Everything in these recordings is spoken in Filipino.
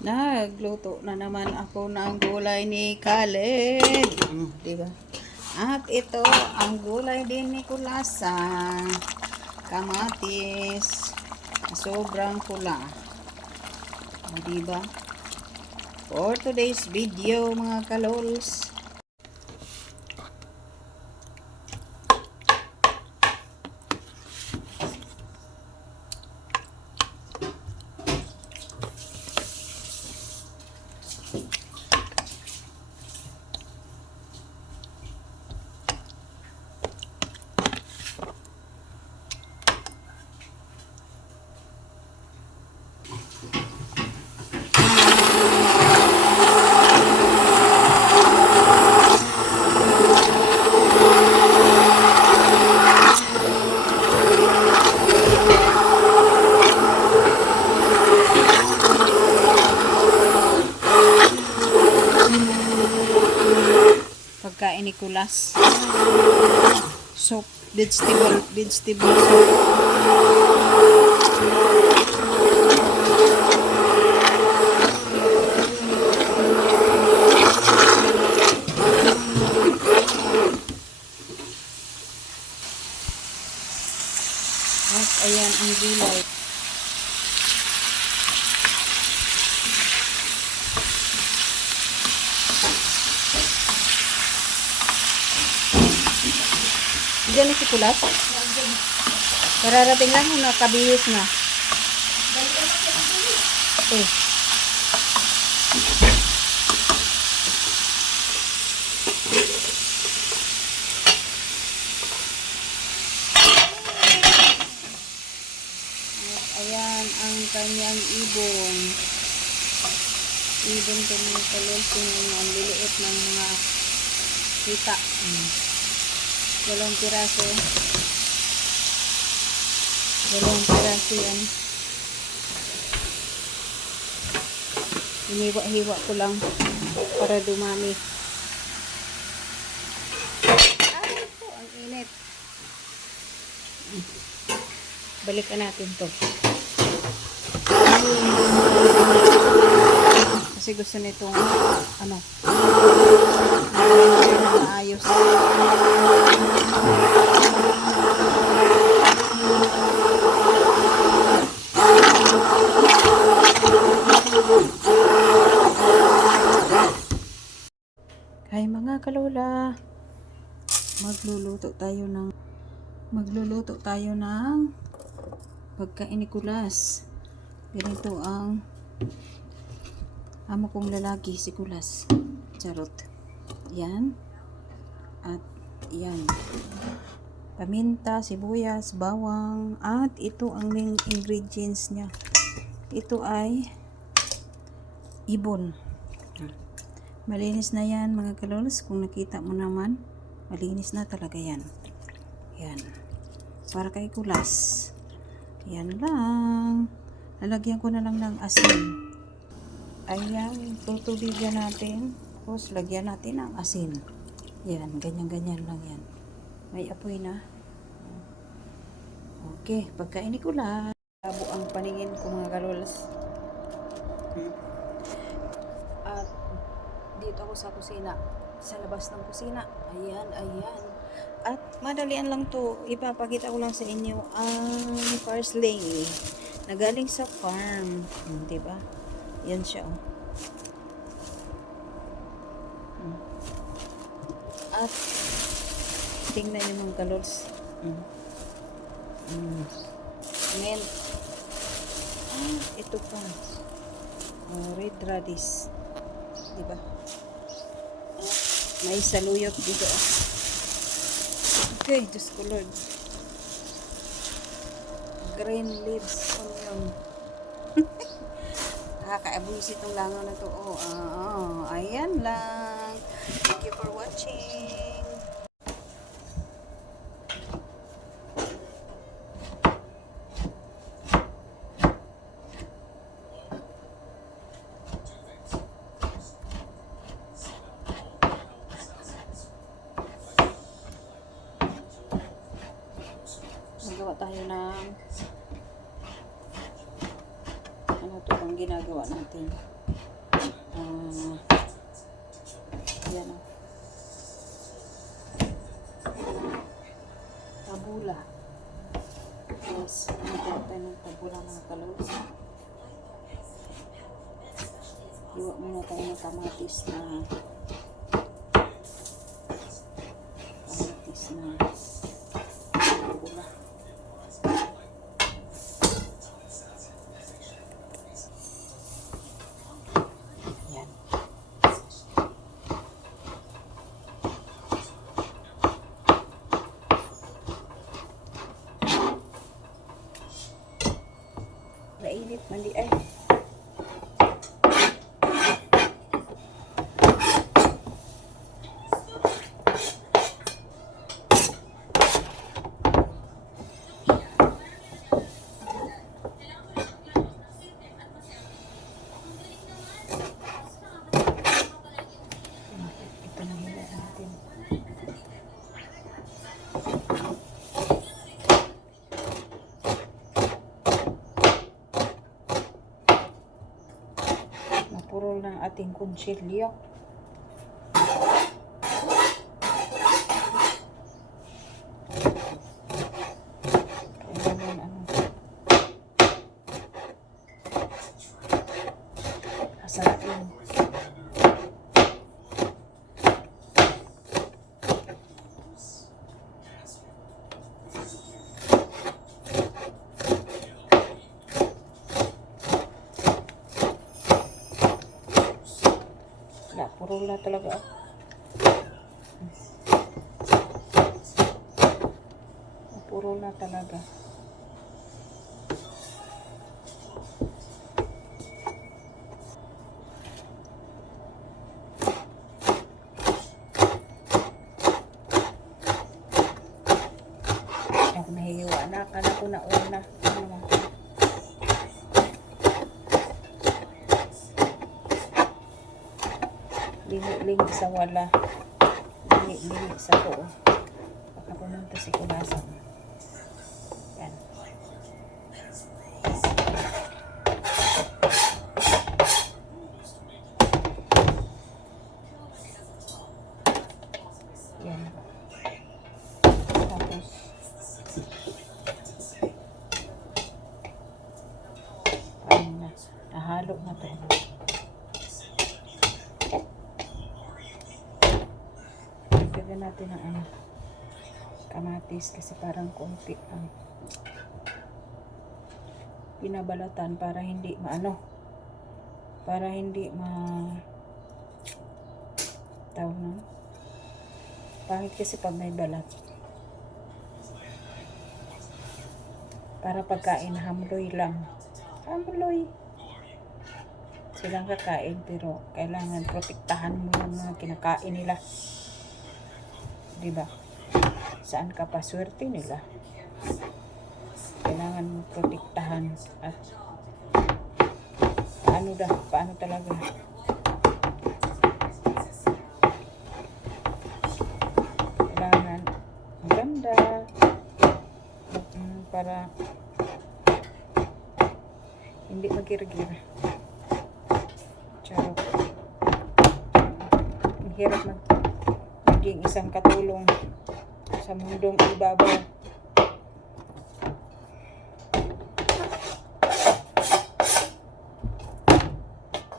Nagluto na naman ako ng gulay ni Khaled. Diba? At ito, ang gulay din ni Kulasa. Kamatis. Sobrang pula. Diba? For today's video, mga kalols. Pagkain ni Kulas. Soup, vegetable soup. At ayan ang gulay. Diyan na si Kulas? Kararating lang na kabihis na. Eh. At ayan ang kanyang ibon. Ibon ko ng kalulting ang liliit ng mga kita. Dalawang piraso yan. Hiniwa-hiwa ko lang para dumami. Ay po, ang init. Balikan natin to kasi gusto nitong maayos. Ay mga kalola, magluluto tayo ng pagkain ni Kulas. Ganito ang amo kong lalaki, si Kulas. Charot. Yan. At yan. Paminta, sibuyas, bawang. At ito ang ingredients niya. Ito ay ibon. Malinis na yan mga kalols. Kung nakita mo naman, malinis na talaga yan. Yan. Para kay Kulas. Yan lang. Lalagyan ko na lang ng asin. Ayan, tutubigan natin. Tapos, lagyan natin ng asin. Yan, ganyan-ganyan lang yan. May apoy na. Okay, pagkain ni Kulas. Labo ang paningin ko mga kalols. At, dito ako sa kusina. Sa labas ng kusina. Ayan, ayan. At, madalian lang to. Ipapakita ko lang sa inyo ang parsley na galing sa farm. Diba? Yan siya, oh. At tingnan niyo mga kalols. Mint. Ito pa. Red radish. Diba? May saluyot dito. Okay, Diyos ko Lord. Green leaves onion. Nakakaabis itong langaw na to. Ayan lang. Thank you for watching. Magawa tayo ng ano to bang ginagawa natin. yan o. Tabula. Yes, nagkaroon tayo ng tabula mga kalors. Iwa muna tayo ng kamatis na tabula. Yan. Mainit mali ay. Ito na hila natin. Napurol ng ating kutsilyo. Kailangan asarain. Puro na talaga. Puro na talaga. Ako nahihiwa na. Akala ko na una. Lini sa wala. Lini sa to. Baka pumunta si Kulasan. Yan. Yan. Tapos paano na? Nahalo na to. Lagyan natin ng kamatis kasi parang konti ang pinabalatan para hindi para hindi tawag na pangit kasi pag may balat, para pagkain hamloy lang, silang kakain pero kailangan protektahan mo yung mga kinakain nila. Diba? Saan ka pa swerte nila? Kailangan mo protektahan at paano talaga? Kailangan maganda para hindi magirgir. Charot. Ang hirap maging isang katulong sa mundong ibabaw.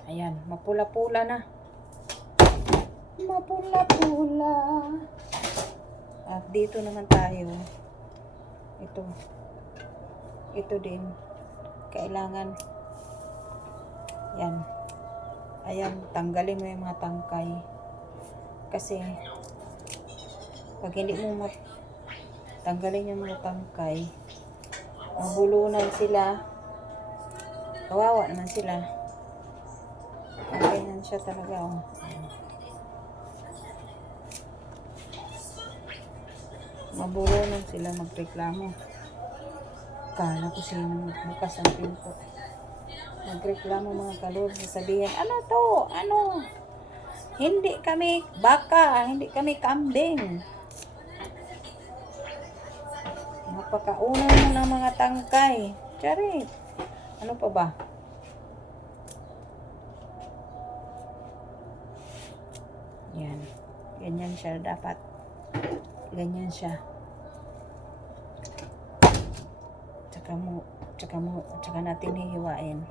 Ayan, mapula-pula na. Mapula-pula. At dito naman tayo. Ito din. Kailangan yan. Ayan, tanggalin mo yung mga tangkay. Kasi pag hindi mo tanggalin yung mga tangkay, mabulunan sila, kawawa naman sila. Ganyan siya talaga. Mabulunan sila, magreklamo. Kala ko sino bukas ang pinto. Magreklamo mga kalor, sasabihin, ano to? Ano? Hindi kami baka, hindi kami kambing. Napakaunan mo ng mga tangkay. Charit. Ano pa ba? Ganyan siya dapat. Ganyan siya. Tsaka natin hihiwain.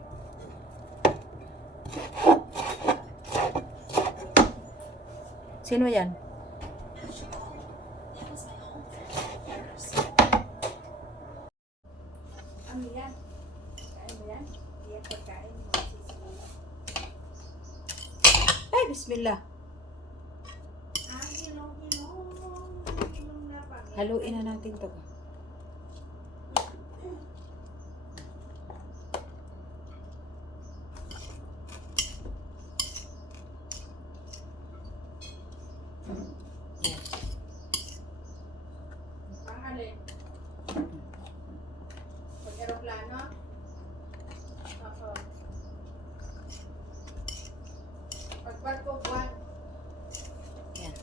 Sino yan? Ano yan? Kain mo yan? Yan pagkain mo. Ay, bismillah. Haluin na natin to. Pangalin. Pag-aeroplano? Oo. Pag-barko, buwan. Yan.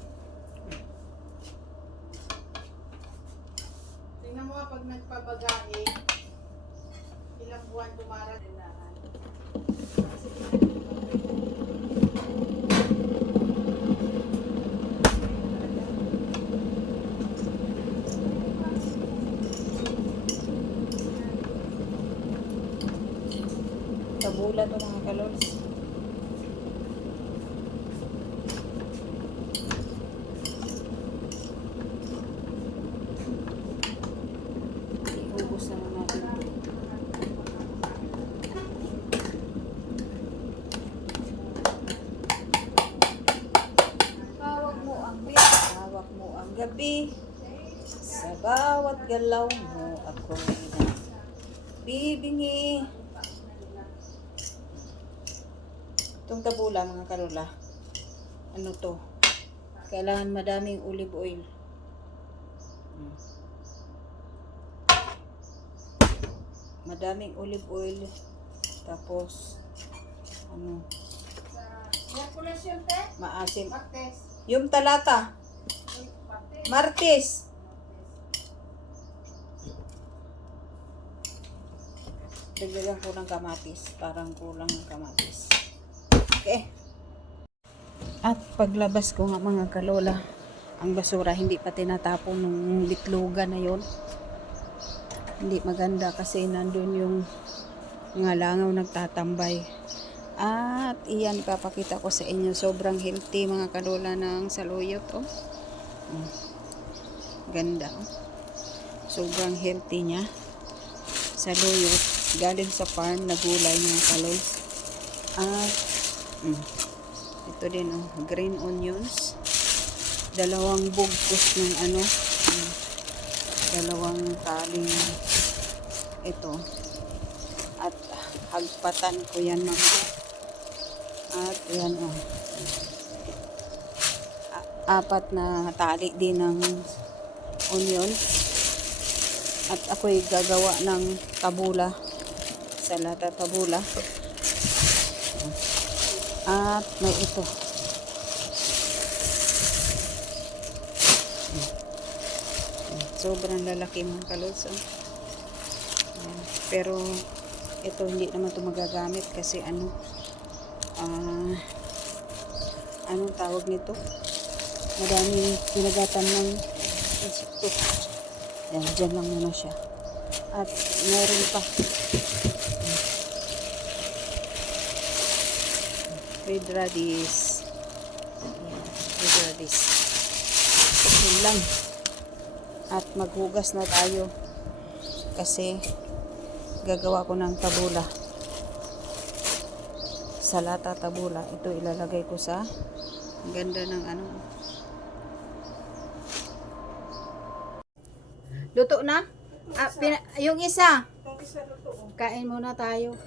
Tingnan mo pag nagpabagahe, ilang buwan dumara tindahan. Tabula to mga kalols. Iubos naman natin ito. Hawak mo ang gabi. Hawak mo ang gabi. Sa bawat galaw mo ako'y bibingi. Itong tabula mga karola, ano to? Kailangan madaming olive oil. Madaming olive oil. Tapos, ano, Miyerkules yun, te? maasim. Martes. Yung talata, Martes. Dagdagan ko ng kamatis. Parang kulang ng kamatis. Okay. At paglabas ko nga mga kalola, ang basura hindi pa tinatapon ng bitloga na yon. Hindi maganda kasi nandun yung mga langaw nagtatambay. At iyan papakita ko sa inyo, sobrang healthy mga kalola ng saluyot. Oh. Ganda. Oh. Sobrang healthy niya. Saluyot. Galing sa farm na gulay mga kalols. At ito din green onions. Dalawang bugkos ng ano, dalawang taling ito. At hagpatan ko yan mga. At yan apat na tali din ng onion. At ako'y gagawa ng tabula. Salata tabula. At may ito. Sobrang lalaki mga kalods. Pero ito hindi naman ito magagamit kasi ano, anong tawag nito? Madaming pinagatan ng insekto. Yan, dyan lang muna siya. At meron pa. Red radish. Yan, red radish. Yun lang. At maghugas na tayo. Kasi gagawa ko ng tabula. Salata tabula. Ito ilalagay ko sa ang ganda ng ano. Luto na? Yung isa. Kain muna tayo.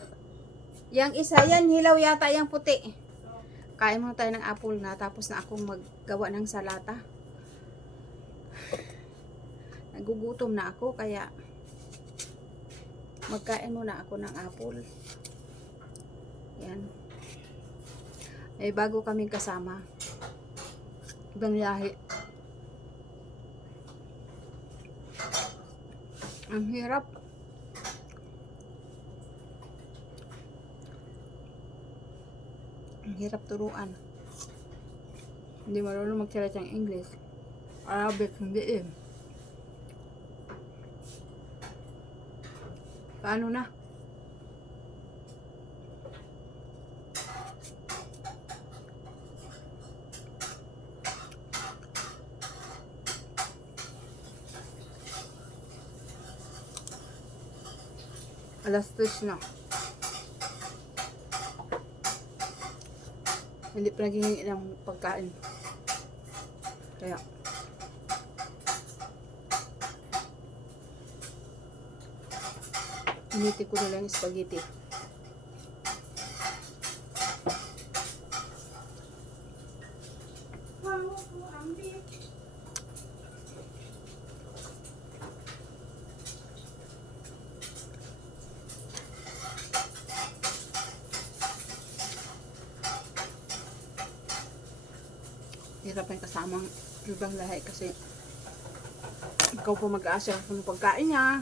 Yang isa, yan hilaw yata yung puti. Kain muna tayo ng apple na tapos na akong maggawa ng salata. Nagugutom na ako kaya magkain muna ako ng apple. Yan. May bago kaming kasama. Ibang lahi. Ang hirap. Ang hirap turuan. Hindi marunong magsalita ng English. Arabic, hindi eh. Paano na? Alas 3 na. Hindi pa naging ng pagkain. Kaya, initi ko na lang yung spaghetti. Hirap yung kasamang ibang lahi kasi ikaw po mag-aasya kung pagkain niya.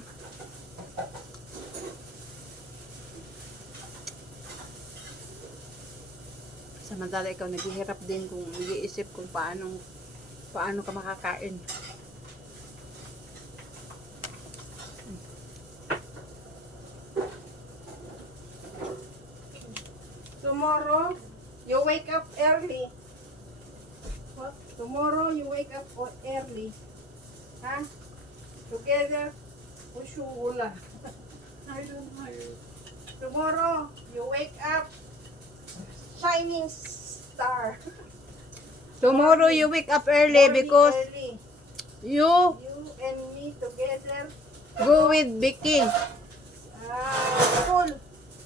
Samantala ikaw naghihirap din kung nag-iisip kung paano ka makakain. Tomorrow, you wake up early. What? Tomorrow, you wake up early. Huh? Together, ushula. I don't know. Tomorrow, you wake up shining star. Tomorrow you wake up early Morning because early. you You and me together. go with Vicky School.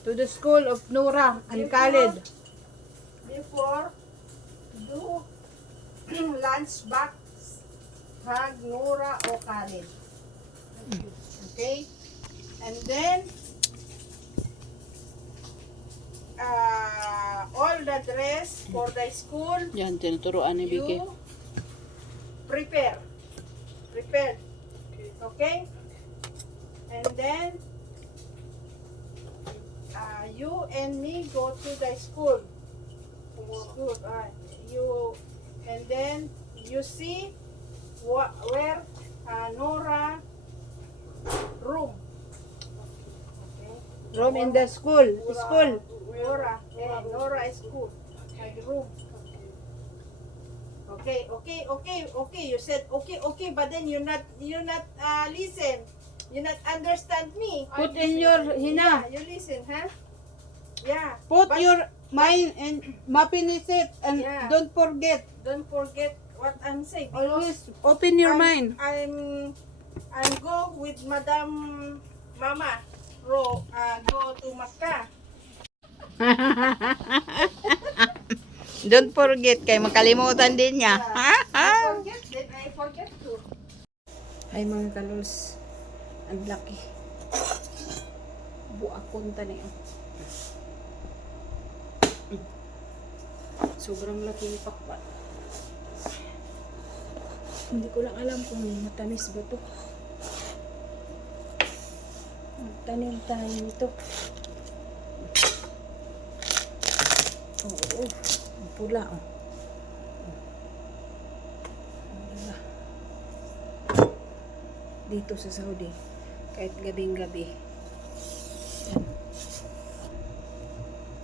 to the school of Nura and Khalid. Before, do lunch box, hug Nora o Khalid. Okay? And then, all the dress for the school, Yan, tinuturuan ni Vicky. you prepare. Prepare. Okay? And then, you and me go to the school. School. You and then you see where Nora room. Okay. Room in the school. School. Nora school. Like room. Okay. You said okay, but then you not listen. You not understand me. Put in your hina. Yeah, you listen, huh? Yeah. Put but your mind and mapinisit it and Yeah. don't forget. don't forget what I'm saying. Always open your mind. I'm go with Madam Mama. Go to Makkah. Don't forget kay makalimutan din niya. I forget, then I forget to. Ay mga kalos, ang laki. Buakon ta niyo. Sobrang laki ni pakpak. Hindi ko lang alam kung matamis ba to. Magtanim tayo nito. Oo, ang pula oh. Wala. Dito sa Saudi, kahit gabing-gabi. Yan.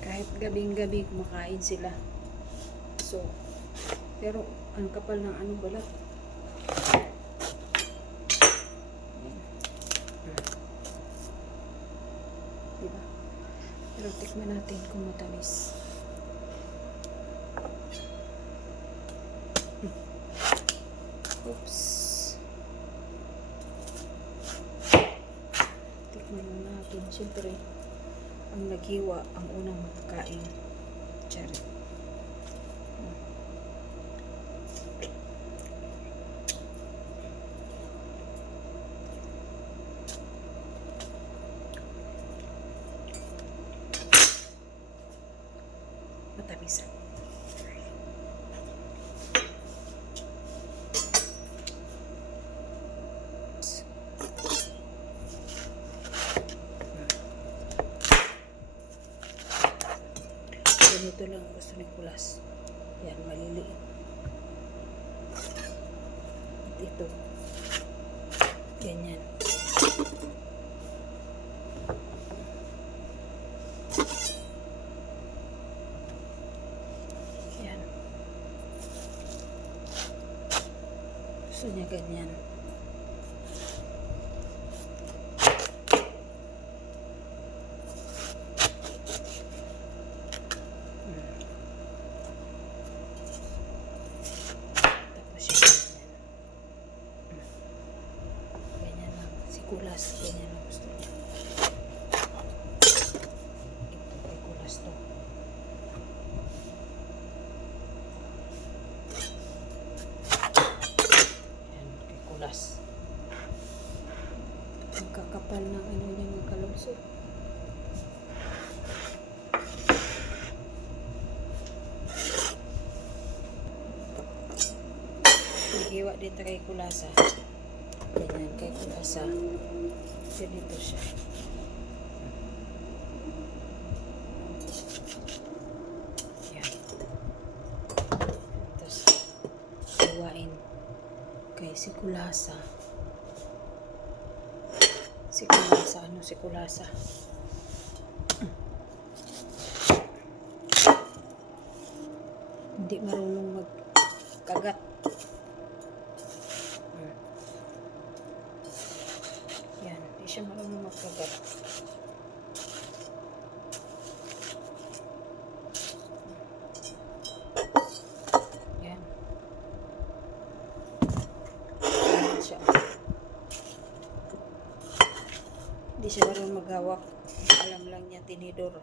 Kahit gabing-gabi kumakain sila. So, pero ang kapal ng ano balat. Diba? Pero tikman natin kung matamis. Oops. Tikman mo natin. Siyempre, ang naghiwa ang unang makakain. Cherry. Matamisan. Ganito lang gusto ni Kulas. Yan, maliliit. ito. Ganyan. Yan. Gusto niya ganyan. Tapos siya ganyan. Ganyan lang. Si Kulas, ganyan lang gusto niya. Ito kay Kulas to. Yan, kay Kulas. Ang kakapal ng ano niya mga kalumso. Iwa dito kay Kulasa. Ganyan kay Kulasa. Ganito siya. Yan. Tapos, iwain kay si Kulasa. Si Kulasa, ano si Kulasa? Hindi marunong magkagat. Yan, hindi siya marunong magkagat. Yan. Yan siya. Hindi siya marunong maghawak. Alam lang niya tinidor.